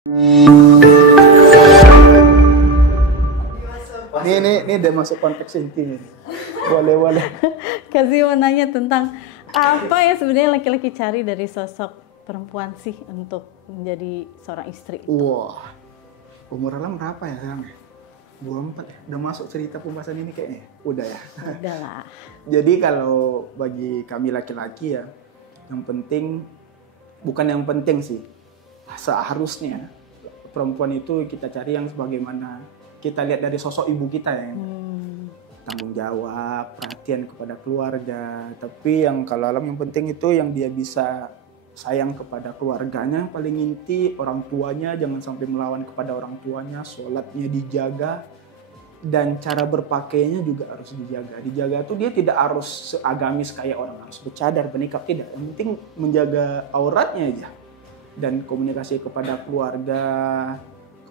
Ini udah masuk konteks inti nih. Boleh. Kasih mau nanya tentang apa ya sebenarnya laki-laki cari dari sosok perempuan sih untuk menjadi seorang istri? Wah, umur Alam berapa ya sekarang? 24 ya? Udah masuk cerita pembahasan ini kayaknya? Udah ya? Udah lah. Jadi kalau bagi kami laki-laki ya, yang penting, bukan yang penting sih, seharusnya perempuan itu kita cari yang sebagaimana kita lihat dari sosok ibu kita ya. Tanggung jawab, perhatian kepada keluarga. Tapi yang kalau Alam yang penting itu yang dia bisa sayang kepada keluarganya, paling inti orang tuanya, jangan sampai melawan kepada orang tuanya, sholatnya dijaga, dan cara berpakainya juga harus dijaga. Dijaga tuh dia tidak harus seagamis kayak orang harus bercadar, bernikah, tidak. Yang penting menjaga auratnya aja. Dan komunikasi kepada keluarga,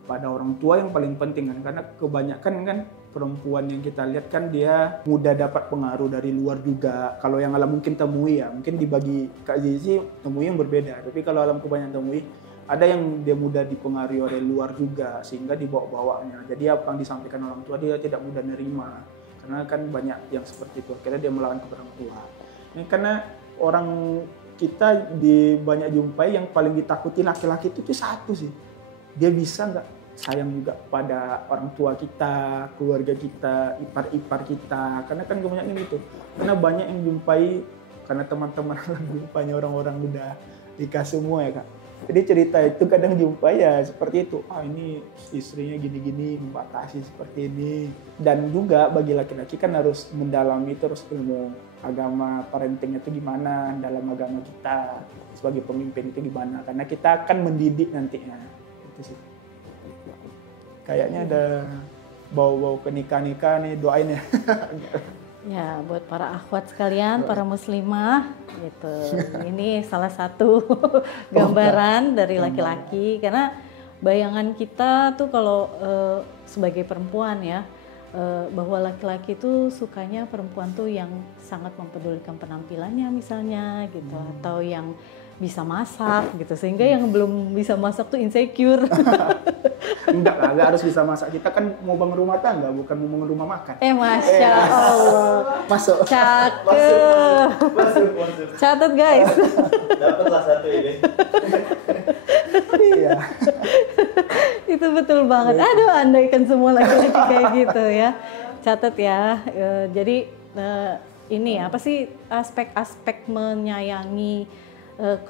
kepada orang tua yang paling penting kan. Karena kebanyakan kan perempuan yang kita lihat kan dia mudah dapat pengaruh dari luar juga. Kalau yang Alam mungkin temui ya, mungkin dibagi Kak Zizi temui yang berbeda. Tapi kalau Alam kebanyakan temui, ada yang dia mudah dipengaruhi oleh luar juga sehingga dibawa-bawanya. Jadi apa yang disampaikan orang tua dia tidak mudah nerima. Karena kan banyak yang seperti itu. Akhirnya dia melawan kepada orang tua. Ini karena orang kita banyak jumpai yang paling ditakuti laki-laki itu satu sih. Dia bisa nggak sayang juga pada orang tua kita, keluarga kita, ipar-ipar kita. Karena kan kebanyakan gitu. Karena banyak yang jumpai, karena teman-teman jumpanya orang-orang udah nikah semua ya Kak. Jadi cerita itu kadang jumpai ya seperti itu. Ini istrinya gini-gini, membatasi seperti ini. Dan juga bagi laki-laki kan harus mendalami terus ilmu agama, parenting itu gimana, dalam agama kita sebagai pemimpin itu gimana. Karena kita akan mendidik nantinya. Itu sih. Kayaknya ada bau-bau ke nikah-nikah nih, doain ya. Ya, buat para akhwat sekalian, para muslimah gitu. Ini salah satu gambaran dari laki-laki, karena bayangan kita tuh kalau sebagai perempuan ya, bahwa laki-laki tuh sukanya perempuan tuh yang sangat mempedulikan penampilannya misalnya gitu, atau yang bisa masak gitu, sehingga yang belum bisa masak tuh insecure. Enggak harus bisa masak. Kita kan mau bangun rumah tangga, bukan mau bangun rumah makan. Masya Allah. Masuk. Cakep. Masuk. Catat guys. Dapatlah satu ini. Iya. Itu betul banget. Aduh, andaikan semua laki-laki kayak gitu ya. Catat ya. Jadi ini apa sih aspek-aspek menyayangi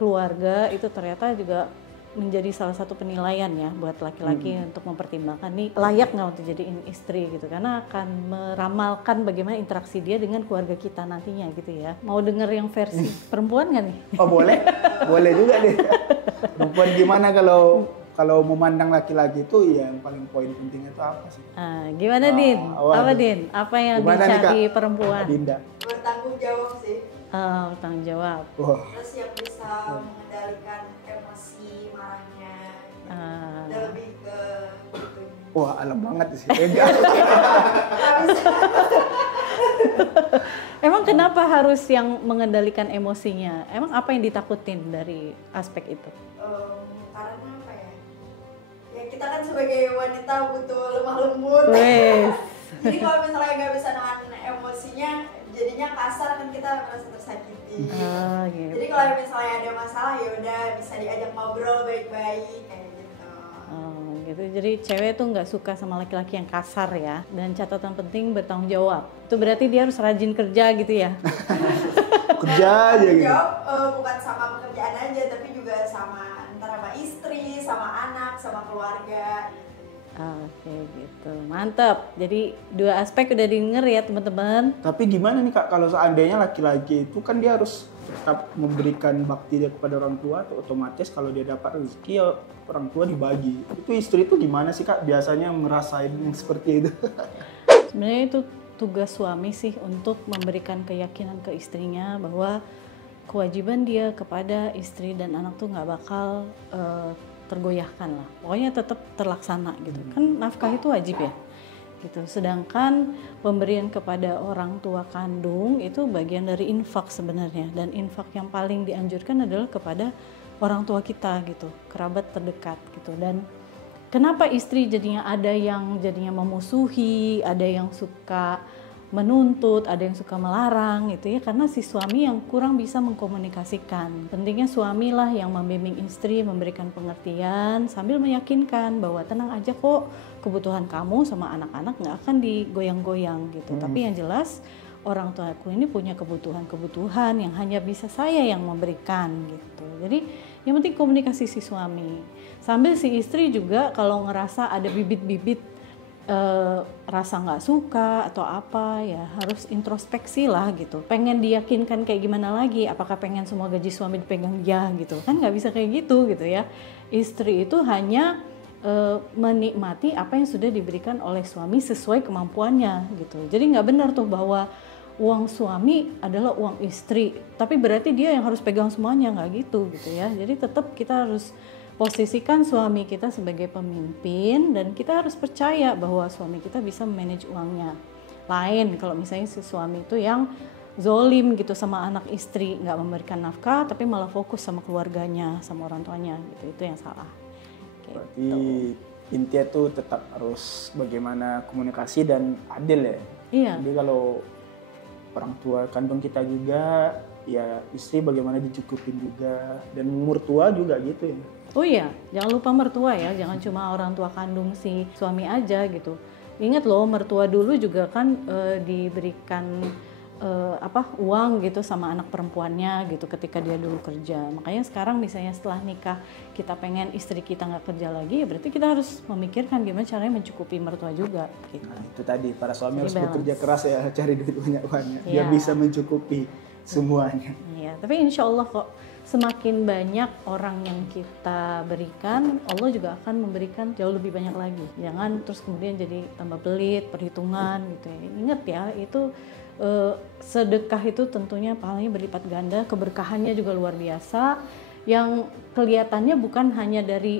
keluarga itu ternyata juga menjadi salah satu penilaian ya buat laki-laki untuk mempertimbangkan nih layak nggak untuk jadiin istri gitu, karena akan meramalkan bagaimana interaksi dia dengan keluarga kita nantinya gitu ya. Mau denger yang versi perempuan nggak nih? Oh boleh juga deh. Perempuan gimana kalau memandang laki-laki itu yang paling poin pentingnya itu apa sih? Gimana Din? Apa Din? Apa yang dicari perempuan? Dinda. Bertanggung jawab sih. Tanggung jawab. Terus yang bisa mengendalikan emosi marahnya. Dan lebih ke gitu. Wah, alam banget sih. Emang kenapa harus yang mengendalikan emosinya? Emang apa yang ditakutin dari aspek itu? Karena apa ya? Ya kita kan sebagai wanita butuh lemah lembut. Jadi kalau misalnya nggak bisa nahan emosinya, jadinya kasar kan kita merasa tersakiti. Gitu. Jadi kalau misalnya ada masalah ya udah bisa diajak ngobrol baik-baik kayak gitu. Gitu. Jadi cewek tuh nggak suka sama laki-laki yang kasar ya. Dan catatan penting bertanggung jawab. Itu berarti dia harus rajin kerja gitu ya. Kerja aja gitu. Bukan sama pekerjaan aja, tapi juga sama antara sama istri, sama anak, sama keluarga. Oke gitu, mantap. Jadi dua aspek udah denger ya teman-teman. Tapi gimana nih Kak, kalau seandainya laki-laki itu kan dia harus tetap memberikan bakti dia kepada orang tua, atau otomatis kalau dia dapat rezeki ya orang tua dibagi. Itu istri itu gimana sih Kak biasanya merasain yang seperti itu? Sebenarnya itu tugas suami sih untuk memberikan keyakinan ke istrinya bahwa kewajiban dia kepada istri dan anak tuh nggak bakal tergoyahkan lah. Pokoknya tetap terlaksana gitu. Kan nafkah itu wajib ya. Gitu. Sedangkan pemberian kepada orang tua kandung itu bagian dari infak sebenarnya, dan infak yang paling dianjurkan adalah kepada orang tua kita gitu, kerabat terdekat gitu. Dan kenapa istri jadinya ada yang jadinya memusuhi, ada yang suka menuntut, ada yang suka melarang gitu ya, karena si suami yang kurang bisa mengkomunikasikan. Pentingnya suamilah yang membimbing istri, memberikan pengertian sambil meyakinkan bahwa tenang aja kok, kebutuhan kamu sama anak-anak nggak akan digoyang-goyang gitu. Tapi yang jelas orang tuaku ini punya kebutuhan-kebutuhan yang hanya bisa saya yang memberikan gitu. Jadi yang penting komunikasi si suami. Sambil si istri juga kalau ngerasa ada bibit-bibit rasa nggak suka atau apa ya harus introspeksi lah gitu. Pengen diyakinkan kayak gimana lagi? Apakah pengen semua gaji suami dipegang dia gitu? Kan nggak bisa kayak gitu ya. Istri itu hanya menikmati apa yang sudah diberikan oleh suami sesuai kemampuannya gitu. Jadi nggak benar tuh bahwa uang suami adalah uang istri, tapi berarti dia yang harus pegang semuanya, nggak gitu ya. Jadi tetap kita harus posisikan suami kita sebagai pemimpin dan kita harus percaya bahwa suami kita bisa manage uangnya. Lain kalau misalnya si suami itu yang zolim gitu sama anak istri, nggak memberikan nafkah tapi malah fokus sama keluarganya, sama orang tuanya gitu, itu yang salah. Berarti intinya tuh tetap harus bagaimana komunikasi dan adil ya. Iya. Jadi kalau orang tua kandung kita juga, ya istri bagaimana dicukupin juga, dan mertua juga gitu ya. Oh iya, jangan lupa mertua ya, jangan cuma orang tua kandung si suami aja gitu. Ingat loh, mertua dulu juga kan diberikan uang gitu sama anak perempuannya gitu ketika dia dulu kerja. Makanya sekarang misalnya setelah nikah kita pengen istri kita nggak kerja lagi, ya berarti kita harus memikirkan gimana caranya mencukupi mertua juga. Gitu. Nah, itu tadi para suami harus balance. bekerja keras ya, cari duit banyak-banyak biar Iya. bisa mencukupi semuanya. Iya, tapi insya Allah kok semakin banyak orang yang kita berikan, Allah juga akan memberikan jauh lebih banyak lagi. Jangan terus kemudian jadi tambah pelit, perhitungan gitu ya. Ingat ya, itu sedekah itu tentunya pahalanya berlipat ganda, keberkahannya juga luar biasa. Yang kelihatannya bukan hanya dari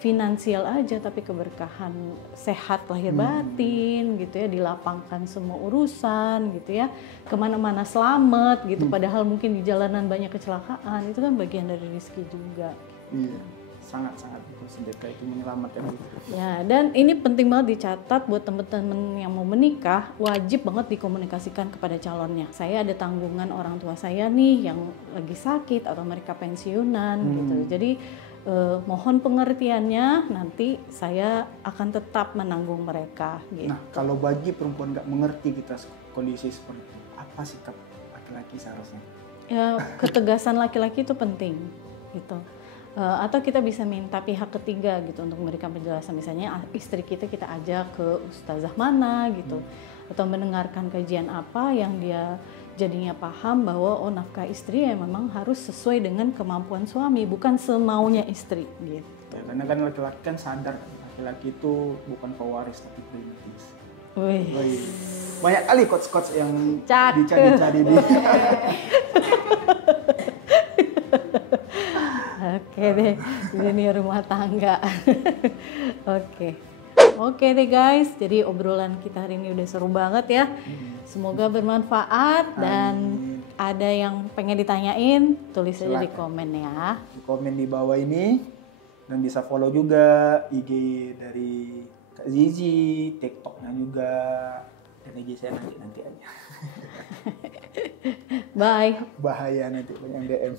finansial aja, tapi keberkahan sehat lahir batin gitu ya, dilapangkan semua urusan gitu ya, kemana-mana selamat gitu, padahal mungkin di jalanan banyak kecelakaan, itu kan bagian dari rezeki juga. Iya, sangat-sangat itu sedekah itu menyelamatkan hidup. Ya, dan ini penting banget dicatat buat teman-teman yang mau menikah, wajib banget dikomunikasikan kepada calonnya. Saya ada tanggungan orang tua saya nih yang lagi sakit atau mereka pensiunan gitu. Jadi mohon pengertiannya, nanti saya akan tetap menanggung mereka gitu. Nah, kalau bagi perempuan nggak mengerti kita kondisi seperti itu, apa sikap laki-laki seharusnya? Ya, ketegasan laki-laki itu penting gitu. Atau kita bisa minta pihak ketiga gitu untuk memberikan penjelasan, misalnya istri kita ajak ke ustazah mana gitu, atau mendengarkan kajian apa yang dia jadinya paham bahwa oh nafkah istri ya memang harus sesuai dengan kemampuan suami, bukan semaunya istri gitu. Ya, karena kan laki-laki kan sadar, laki-laki itu bukan pewaris tapi primitif. Wih. Banyak kali quotes-quotes yang Cakep. dicari-cari di Oke deh, ini rumah tangga. Oke deh guys, jadi obrolan kita hari ini udah seru banget ya. Semoga bermanfaat dan ada yang pengen ditanyain, tulis aja di komen ya. Di komen di bawah ini, dan bisa follow juga IG dari Kak Zizi, TikToknya juga, dan IG saya nanti aja. Bye. Bahaya nanti banyak DM.